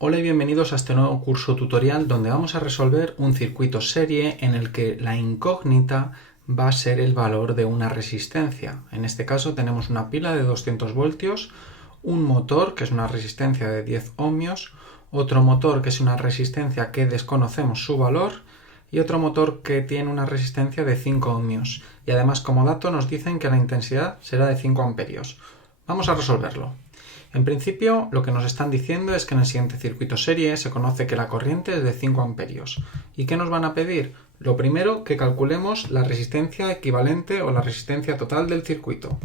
Hola y bienvenidos a este nuevo curso tutorial donde vamos a resolver un circuito serie en el que la incógnita va a ser el valor de una resistencia. En este caso tenemos una pila de 200 voltios, un motor que es una resistencia de 10 ohmios, otro motor que es una resistencia que desconocemos su valor y otro motor que tiene una resistencia de 5 ohmios. Y además como dato nos dicen que la intensidad será de 5 amperios. Vamos a resolverlo. En principio, lo que nos están diciendo es que en el siguiente circuito serie se conoce que la corriente es de 5 amperios. ¿Y qué nos van a pedir? Lo primero, que calculemos la resistencia equivalente o la resistencia total del circuito.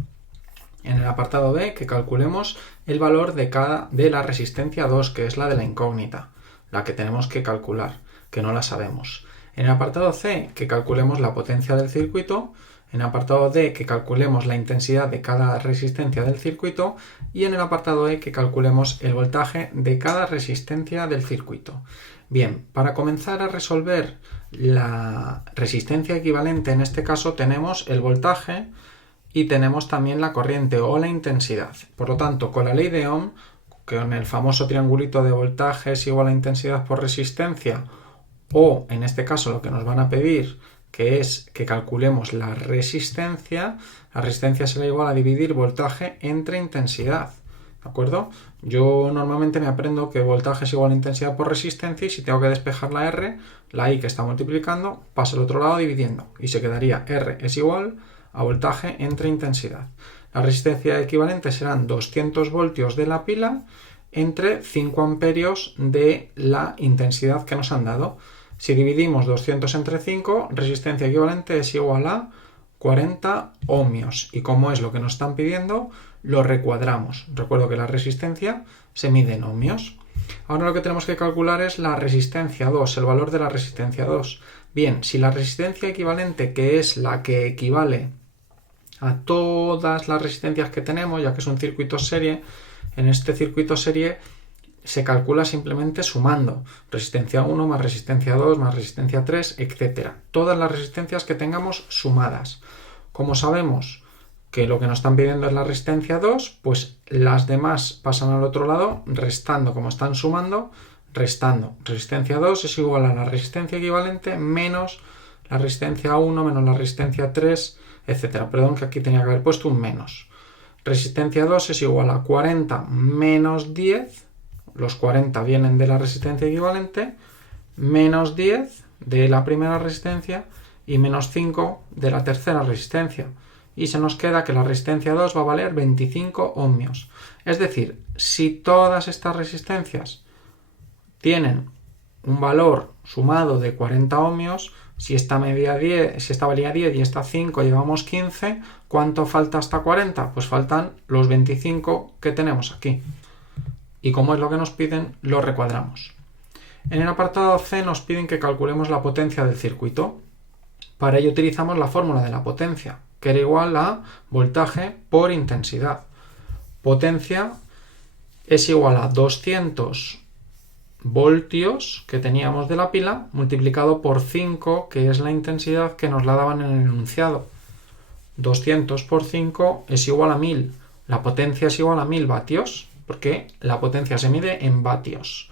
En el apartado B, que calculemos el valor de la resistencia 2, que es la de la incógnita, la que tenemos que calcular, que no la sabemos. En el apartado C, que calculemos la potencia del circuito. En el apartado D, que calculemos la intensidad de cada resistencia del circuito. Y en el apartado E, que calculemos el voltaje de cada resistencia del circuito. Bien, para comenzar a resolver la resistencia equivalente, en este caso tenemos el voltaje y tenemos también la corriente o la intensidad. Por lo tanto, con la ley de Ohm, con el famoso triangulito de voltaje es igual a intensidad por resistencia, o en este caso lo que nos van a pedir, que es que calculemos la resistencia será igual a dividir voltaje entre intensidad. ¿De acuerdo? Yo normalmente me aprendo que voltaje es igual a intensidad por resistencia y si tengo que despejar la R, la I que está multiplicando, pasa al otro lado dividiendo y se quedaría R es igual a voltaje entre intensidad. La resistencia equivalente serán 200 voltios de la pila entre 5 amperios de la intensidad que nos han dado. Si dividimos 200 entre 5, resistencia equivalente es igual a 40 ohmios. Y como es lo que nos están pidiendo, lo recuadramos. Recuerdo que la resistencia se mide en ohmios. Ahora lo que tenemos que calcular es la resistencia 2, el valor de la resistencia 2. Bien, si la resistencia equivalente, que es la que equivale a todas las resistencias que tenemos, ya que es un circuito serie, en este circuito serie se calcula simplemente sumando resistencia 1 más resistencia 2 más resistencia 3, etc. Todas las resistencias que tengamos sumadas. Como sabemos que lo que nos están pidiendo es la resistencia 2, pues las demás pasan al otro lado restando. Como están sumando, restando. Resistencia 2 es igual a la resistencia equivalente menos la resistencia 1 menos la resistencia 3, etc. Perdón, que aquí tenía que haber puesto un menos. Resistencia 2 es igual a 40 menos 10. Los 40 vienen de la resistencia equivalente, menos 10 de la primera resistencia y menos 5 de la tercera resistencia. Y se nos queda que la resistencia 2 va a valer 25 ohmios. Es decir, si todas estas resistencias tienen un valor sumado de 40 ohmios, si esta valía 10 y esta 5 llevamos 15, ¿cuánto falta hasta 40? Pues faltan los 25 que tenemos aquí. Y como es lo que nos piden, lo recuadramos. En el apartado C nos piden que calculemos la potencia del circuito. Para ello utilizamos la fórmula de la potencia, que era igual a voltaje por intensidad. Potencia es igual a 200 voltios que teníamos de la pila multiplicado por 5, que es la intensidad que nos la daban en el enunciado. 200 por 5 es igual a 1000. La potencia es igual a 1000 vatios. Porque la potencia se mide en vatios.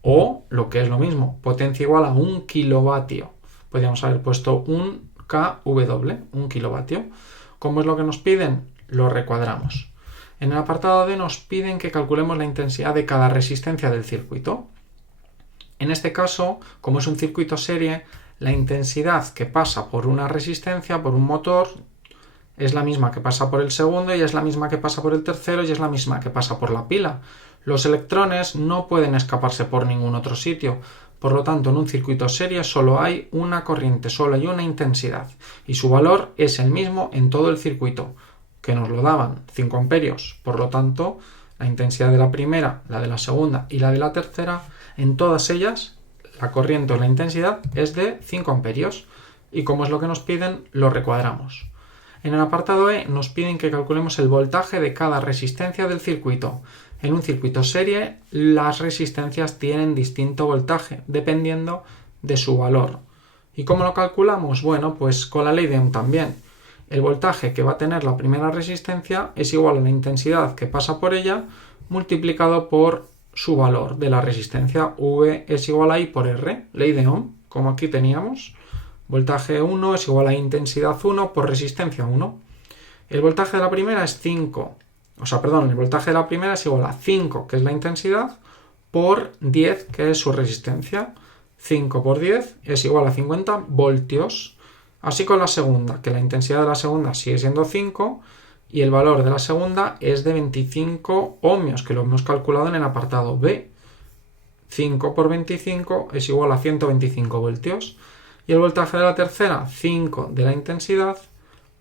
O, lo que es lo mismo, potencia igual a 1 kilovatio. Podríamos haber puesto un kW, 1 kilovatio. ¿Cómo es lo que nos piden? Lo recuadramos. En el apartado D nos piden que calculemos la intensidad de cada resistencia del circuito. En este caso, como es un circuito serie, la intensidad que pasa por una resistencia, por un motor, es la misma que pasa por el segundo y es la misma que pasa por el tercero y es la misma que pasa por la pila. Los electrones no pueden escaparse por ningún otro sitio. Por lo tanto, en un circuito serie solo hay una corriente, solo hay una intensidad. Y su valor es el mismo en todo el circuito, que nos lo daban 5 amperios. Por lo tanto, la intensidad de la primera, la de la segunda y la de la tercera, en todas ellas, la corriente o la intensidad es de 5 amperios. Y como es lo que nos piden, lo recuadramos. En el apartado E nos piden que calculemos el voltaje de cada resistencia del circuito. En un circuito serie, las resistencias tienen distinto voltaje, dependiendo de su valor. ¿Y cómo lo calculamos? Bueno, pues con la ley de Ohm también. El voltaje que va a tener la primera resistencia es igual a la intensidad que pasa por ella multiplicado por su valor de la resistencia. V es igual a I por R, ley de Ohm, como aquí teníamos. Voltaje 1 es igual a intensidad 1 por resistencia 1. El voltaje de la primera es 5. El voltaje de la primera es igual a 5, que es la intensidad, por 10, que es su resistencia. 5 por 10 es igual a 50 voltios. Así con la segunda, que la intensidad de la segunda sigue siendo 5 y el valor de la segunda es de 25 ohmios, que lo hemos calculado en el apartado B. 5 por 25 es igual a 125 voltios. Y el voltaje de la tercera, 5 de la intensidad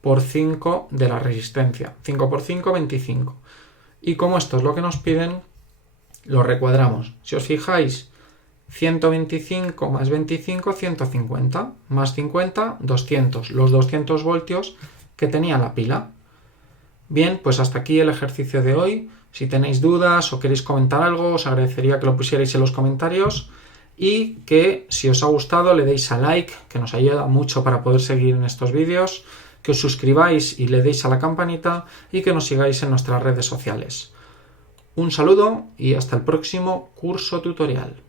por 5 de la resistencia. 5 por 5, 25. Y como esto es lo que nos piden, lo recuadramos. Si os fijáis, 125 más 25, 150. Más 50, 200. Los 200 voltios que tenía la pila. Bien, pues hasta aquí el ejercicio de hoy. Si tenéis dudas o queréis comentar algo, os agradecería que lo pusierais en los comentarios. Y que si os ha gustado le deis a like, que nos ayuda mucho para poder seguir en estos vídeos, que os suscribáis y le deis a la campanita y que nos sigáis en nuestras redes sociales. Un saludo y hasta el próximo curso tutorial.